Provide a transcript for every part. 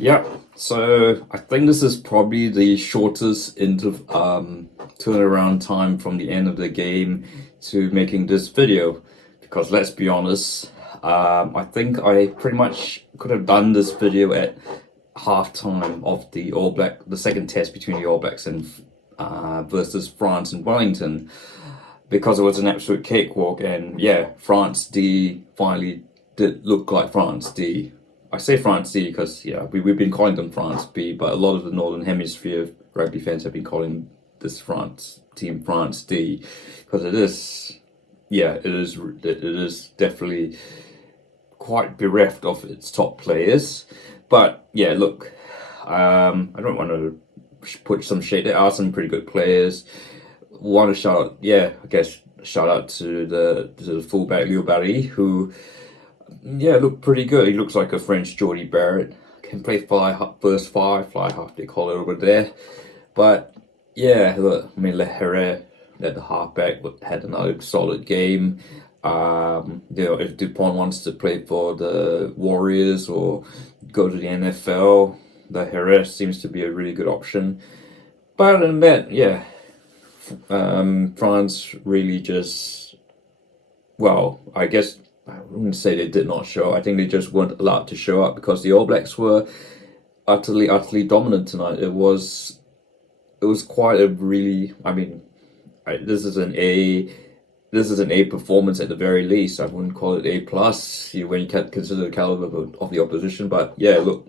Yeah, so I think this is probably the shortest turnaround time from the end of the game to making this video, because let's be honest, I think I pretty much could have done this video at halftime of the second test between the All Blacks and versus France in Wellington, because it was an absolute cakewalk. And yeah, France D finally did look like France D. I say France D because yeah, we've been calling them France B, but a lot of the Northern Hemisphere rugby fans have been calling this France team France D, because it is, yeah, it is definitely quite bereft of its top players. But yeah, look, I don't want to put some shade. There are some pretty good players. Want to shout out, yeah, I guess shout out to the fullback Leo Barry, who yeah looked pretty good. He looks like a French Geordie Barrett. Can play first five, fly half they call it over there. But yeah, look, I mean, Lehere, that the halfback, had another solid game. If Dupont wants to play for the Warriors or go to the NFL, the Jerez seems to be a really good option. But other than that, yeah, France really just, well, I guess I wouldn't say they did not show. I think they just weren't allowed to show up because the All Blacks were utterly dominant tonight. It was quite a really, I mean, this is an A performance at the very least. I wouldn't call it A plus when you can consider the caliber of the opposition. But yeah, look,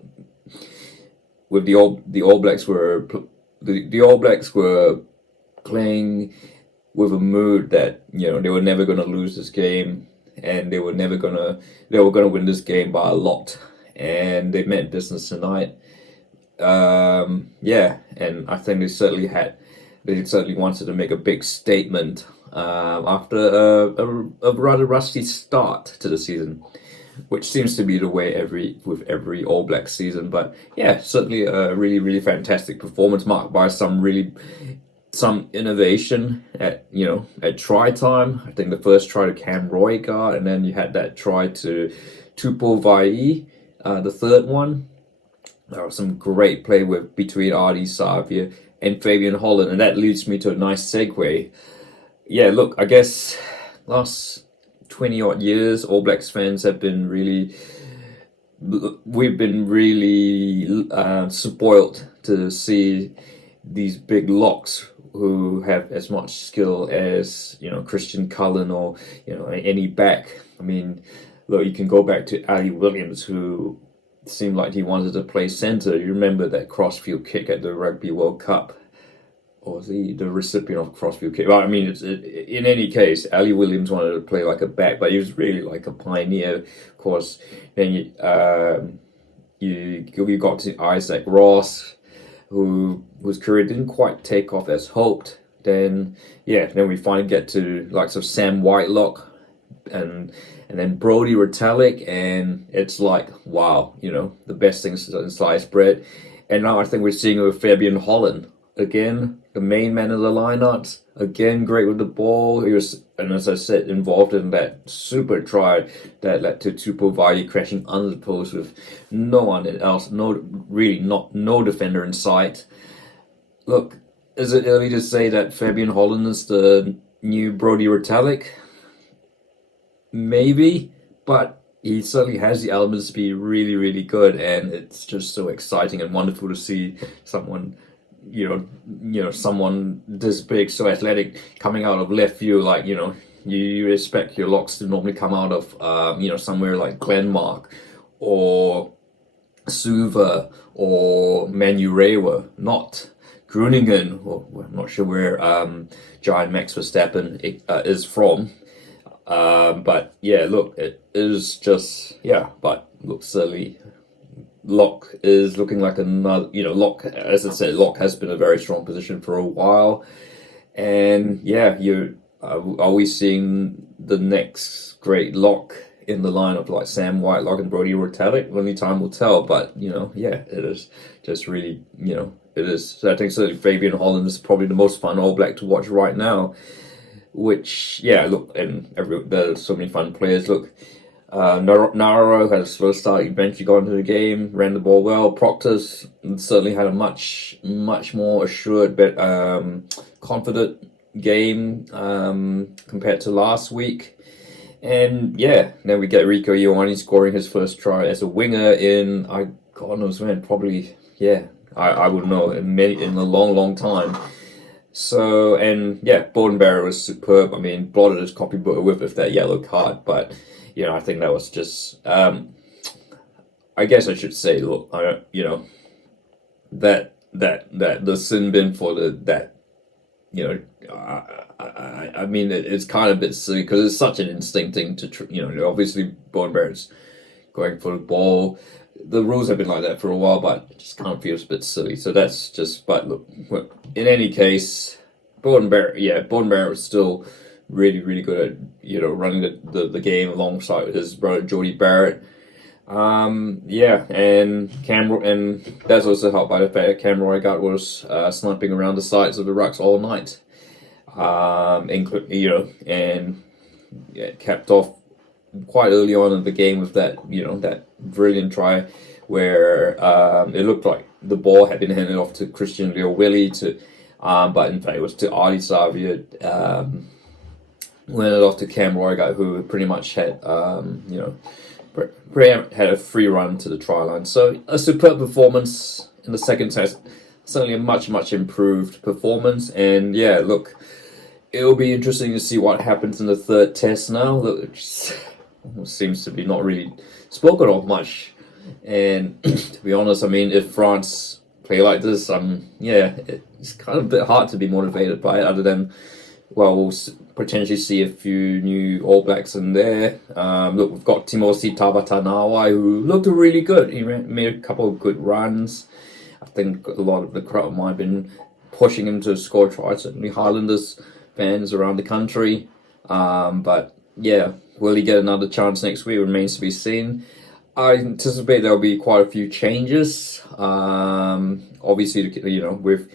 with the All Blacks were the All Blacks were playing with a mood that they were never going to lose this game, and they were going to win this game by a lot, and they meant business tonight. Yeah, and I think they certainly wanted to make a big statement after a rather rusty start to the season, which seems to be the way with every All Black season. But yeah, certainly a really fantastic performance marked by some innovation at try time. I think the first try to Cam Roygaard, and then you had that try to Tupou Vaa'i, the third one. There was some great play between Ardie Savea and Fabian Holland, and that leads me to a nice segue. Yeah, look, I guess last 20 odd years, All Blacks fans have been we've been really spoiled to see these big locks who have as much skill as Christian Cullen or any back. I mean, look, you can go back to Ali Williams, who seemed like he wanted to play centre. You remember that crossfield kick at the Rugby World Cup, or was he the recipient of crossfield kick? Well, I mean, in any case, Ali Williams wanted to play like a back, but he was really like a pioneer. Of course, then you got to Isaac Ross, whose career didn't quite take off as hoped. Then we finally get to likes of Sam Whitelock and then Brodie Retallick, and it's like, wow, the best things in sliced bread. And now I think we're seeing it with Fabian Holland again, the main man of the lineups, again great with the ball. He was, and as I said, involved in that super try that led to Tupou Vaa'i crashing under the post with no one else, no defender in sight. Look, is it early to say that Fabian Holland is the new Brodie Retallick? Maybe, but he certainly has the elements to be really good, and it's just so exciting and wonderful to see someone, someone this big, so athletic, coming out of left field. Like you expect your locks to normally come out of somewhere like Glenmark or Suva or Manurewa, not Groningen, or I'm not sure where Giant Max Verstappen is from. But yeah, look, it is just, but look, certainly Lock is looking like another, Lock, as I said, Lock has been a very strong position for a while. And yeah, are we seeing the next great Lock in the line of like Sam Whitelock and Brodie Retallick? Only time will tell, but it is just really, it is. So I think certainly Fabian Holland is probably the most fun All Black to watch right now. Which, yeah, look, and there's so many fun players. Look, Naro had a slow start, eventually got into the game, ran the ball well. Proctor's certainly had a much more assured, but confident game compared to last week. And yeah, then we get Rico Ioane scoring his first try as a winger in, God knows when, probably, yeah, I wouldn't know, in a long time. So, and yeah, Borden Barrett was superb. I mean, blotted his copybook with that yellow card, but I think that was just, I guess I should say, look, that the sin bin for that, I mean, it's kind of a bit silly because it's such an instinct thing to, obviously Borden Barrett's going for the ball. The rules have been like that for a while, but it just kind of feels a bit silly. So that's just, but look, in any case, Borden Barrett was still really good at, running the game alongside his brother Jody Barrett. And that's also helped by the fact that Cam Roygaard was sniping around the sides of the rucks all night. And capped off quite early on in the game with that, that brilliant try where it looked like the ball had been handed off to Christian Leo Willie but in fact it was to Ardie Savea, went it off to Cam Roygaard, who pretty much had, had a free run to the try line. So a superb performance in the second test, certainly a much improved performance. And yeah, look, it'll be interesting to see what happens in the third test now. Which seems to be not really spoken of much. And to be honest, I mean, if France play like this, it's kind of a bit hard to be motivated by it, other than, well, we'll potentially see a few new All Blacks in there. Look, we've got Timosi Tavatanawa, who looked really good. He made a couple of good runs. I think a lot of the crowd might have been pushing him to score tries, certainly Highlanders fans around the country. But yeah, will he get another chance next week? Remains to be seen. I anticipate there'll be quite a few changes. Obviously, with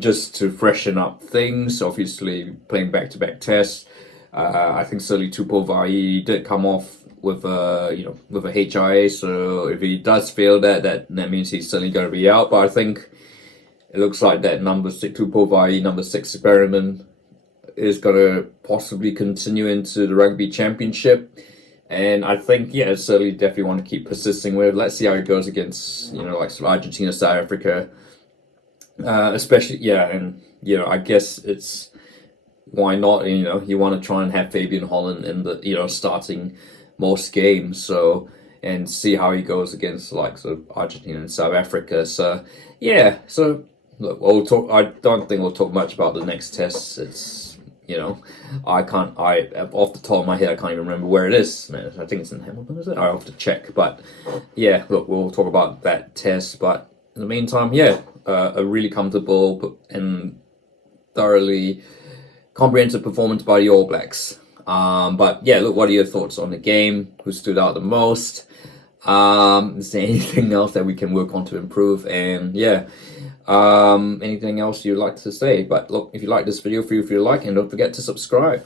just to freshen up things. Obviously, playing back-to-back tests. I think certainly Tupou Vaa'i did come off with a HIA. So if he does fail that means he's certainly going to be out. But I think it looks like that number 6 Tupou Vaa'i, number 6 experiment is going to possibly continue into the Rugby Championship. And I think, certainly definitely want to keep persisting with it. Let's see how it goes against, like Argentina, South Africa. Especially, and, I guess it's, why not, you want to try and have Fabian Holland in the, starting most games, so, and see how he goes against, like, sort of Argentina and South Africa. So, so, look, I don't think we'll talk much about the next test. It's, off the top of my head, I can't even remember where it is. Man, I think it's in Hamilton, is it? I have to check. But yeah, look, we'll talk about that test. But in the meantime, a really comfortable and thoroughly comprehensive performance by the All Blacks. But yeah, look, what are your thoughts on the game? Who stood out the most? Is there anything else that we can work on to improve? And anything else you'd like to say? But look, if you like this video, feel free to like and don't forget to subscribe.